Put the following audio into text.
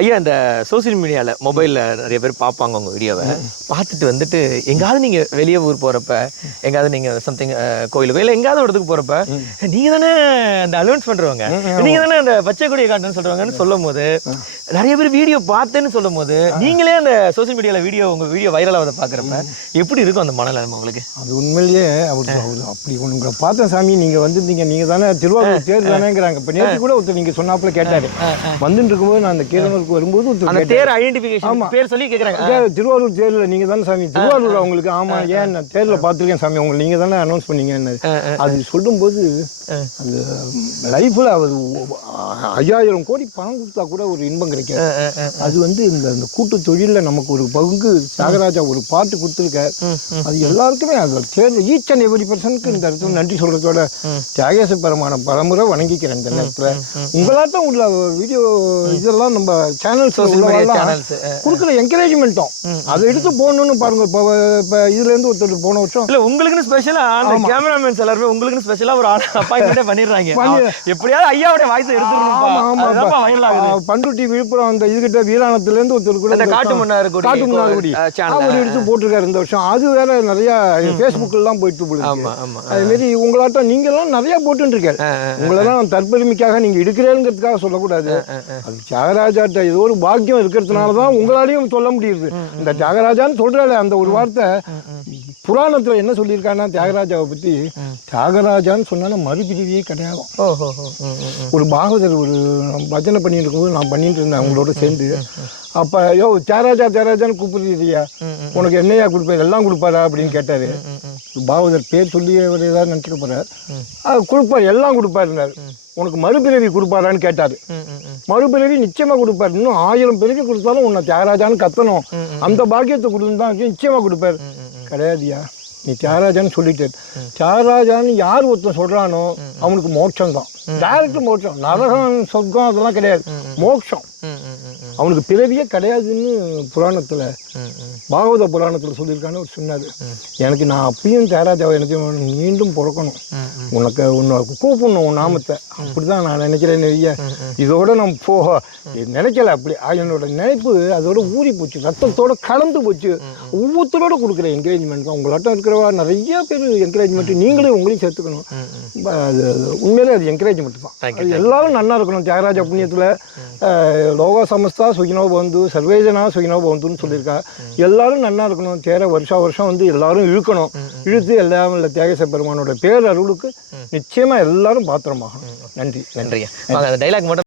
ஐயா இந்த சோசியல் மீடியாவில் மொபைலில் நிறைய பேர் பார்ப்பாங்க உங்கள் வீடியோவை பார்த்துட்டு வந்துட்டு எங்காவது நீங்கள் வெளியே ஊர் போகிறப்ப எங்காவது நீங்கள் சம்திங் கோயிலுக்கோ இல்லை எங்காவது ஒரு இடத்துக்கு போகிறப்ப நீங்கள் தானே அந்த அலௌன்ஸ் பண்ணுறவங்க, நீங்கள் தானே அந்த பச்சை கொடியை காட்டுன்னு சொல்கிறவங்கன்னு சொல்லும் போது நிறைய பேர் வீடியோ பார்த்தேன்னு சொல்லும் போது நீங்களே அந்த சோசியல் மீடியாவில் உங்கள் வீடியோ வைரலாக பார்க்குறப்ப எப்படி இருக்கும் அந்த மனநிலைமை உங்களுக்கு? அது உண்மையிலேயே அவர் அப்படி உங்களை பார்த்தேன் சாமி, நீங்கள் வந்திருந்தீங்க, நீங்கள் தானே திருவாரூர் தேர் தானேங்கிறாங்க. இப்போ நேற்று கூட ஒருத்தர் நீங்கள் சொன்னாப்புல கேட்டார், வந்துட்டு இருக்கும்போது நான் அந்த கீழனூருக்கு வரும்போது ஒருத்தர் தேர் ஐடென்டிஃபிகேஷன் பேர் சொல்லி கேட்குறாங்க, திருவாரூர் தேரில் நீங்கள் தானே சாமி, திருவாரூர் அவங்களுக்கு ஆமாம், ஏன் நான் தேரில் பார்த்துருக்கேன் சாமி, அவங்க நீங்கள் தானே அனௌன்ஸ் பண்ணீங்கன்னு. அது சொல்லும்போது அந்த லைஃப்பில் அவர் 5000 கோடி பணம் கொடுத்தா கூட ஒரு இன்பம் கிடைக்காது. அது வந்து இந்த கூட்டு தொழிலில் நமக்கு ஒரு பங்கு தியாகராஜா ஒரு பாட்டு கொடுத்துருக்க, அது எல்லாருக்குமே அது தேர்வு ஈச் அண்ட் எவ்ரி பர்சனுக்கு இந்த இடத்துல நன்றி சொல்கிறதோட தியாகேச பெருமான பலமுறை வணங்கிக்கிறேன். இந்த நேரத்தில் உங்களாட்டம் உள்ள வீடியோ இதெல்லாம் நம்ம சேனல்ஸ் கொடுக்குற என்கரேஜ்மெண்ட்டும் அதை எடுத்து போகணும்னு பாருங்க. இப்போ இதுலேருந்து ஒருத்தர் போன வருஷம் இல்லை உங்களுக்குன்னு ஸ்பெஷலாக கேமராமேன்ஸ் எல்லாருமே உங்களுக்குன்னு ஸ்பெஷலாக ஒரு அப்பாயின்மெண்ட்டே பண்ணிடுறாங்க, எப்படியாவது ஐயாவுடைய வாய்ஸ் எடுத்துருக்கோம். பண்ருட்டி விழுப்புரம் அந்த இதுகிட்ட வீராணத்துலேருந்து ஒருத்தர் கூட காட்டு முன்னாடி அவர் எடுத்து போட்டிருக்காரு இந்த வருஷம். அது வேற நிறையா ஃபேஸ்புக்கெல்லாம் போயிட்டு போடுது. அதுமாரி உங்களாட்டம் நீங்கள்லாம் நிறையா போட்டுருக்காரு. உங்களெல்லாம் தற்பெருமைக்காக நீங்கள் எடுக்கிறேங்கிறதுக்காக சொல்லக்கூடாது. அது தியாகராஜாட்ட ஏதோ ஒரு பாக்கியம் இருக்கிறதுனால தான் உங்களாலையும் சொல்ல முடியுது. இந்த தியாகராஜான்னு சொல்கிறாள் அந்த ஒரு வார்த்தை புராணத்தில் என்ன சொல்லியிருக்காங்கன்னா தியாகராஜாவை பற்றி, தியாகராஜான்னு சொன்னாலும் மறுபிரிவியே கிடையாது. ஒரு பாகவதர் ஒரு பஜனை பண்ணிட்டு இருக்கும்போது நான் பண்ணிட்டு இருந்தேன் அவங்களோட சேர்ந்து. அப்போ ஐயோ தியாகராஜான்னு கூப்பிடுறியா, உனக்கு என்னையா கொடுப்பாரு, எல்லாம் கொடுப்பாரா அப்படின்னு கேட்டார். பாகவதர் பேர் சொல்லி அவர் ஏதாவது நினச்சிக்க போகிறார், கொடுப்பார், எல்லாம் கொடுப்பாருன்னாரு. உனக்கு மறுபிறவி கொடுப்பாரான்னு கேட்டார். மறுபிறவி நிச்சயமாக கொடுப்பார், இன்னும் 1000 பிறவி கொடுத்தாலும் உன்னை தியாகராஜான்னு கத்தணும், அந்த பாக்கியத்தை கொடுத்துதான் நிச்சயமாக கொடுப்பார். கிடையாதுயா, நீ தியாகராஜான்னு சொல்லிட்டு, தியாகராஜான்னு யார் ஒருத்தன் சொல்கிறானோ அவனுக்கு மோட்சம் தான், டைரக்ட் மோட்சம். நரகம் சொர்க்கம் அதெல்லாம் கிடையாது, மோட்சம். அவனுக்கு பிறவியே கிடையாதுன்னு புராணத்தில் பாகவத புராணத்தில் சொல்லியிருக்கான்னு அவர் சொன்னார். எனக்கு நான் அப்பயும் தியாகராஜாவை எனக்கு மீண்டும் பிறக்கணும், உன்னை கூப்பிடணும் உன் நாமத்தை, அப்படி தான் நான் நினைக்கிறேன். இதோட நான் நினைக்கல, அப்படி என்னோட நினைப்பு அதோட ஊறி போச்சு, ரத்தத்தோட கலந்து போச்சு. ஒவ்வொருத்தரோட கொடுக்குற என்கரேஜ்மெண்ட் தான். உங்களாட்டம் இருக்கிறவா நிறைய பேர் என்கரேஜ்மெண்ட், நீங்களும் உங்களையும் சேர்த்துக்கணும். அது உண்மையிலே அது என்கரேஜ்மெண்ட் தான். அது எல்லாரும் நல்லா இருக்கணும். தியாகராஜா புண்ணியத்தில் லோக சமஸ்தா சுகினோ பந்து சர்வேஜனா சுகினோ பந்துன்னு சொல்லியிருக்கா. எல்லாரும் நல்லா இருக்கணும். தேர வருஷம் வந்து எல்லாரும் இழுக்கணும். இழுத்து எல்லாம் இல்லை தியாகேச பெருமானோட பேர் அருளுக்கு நிச்சயமாக எல்லாரும் பாத்திரமாகணும். நன்றி. நன்றிங்க. டைலாக் மட்டும்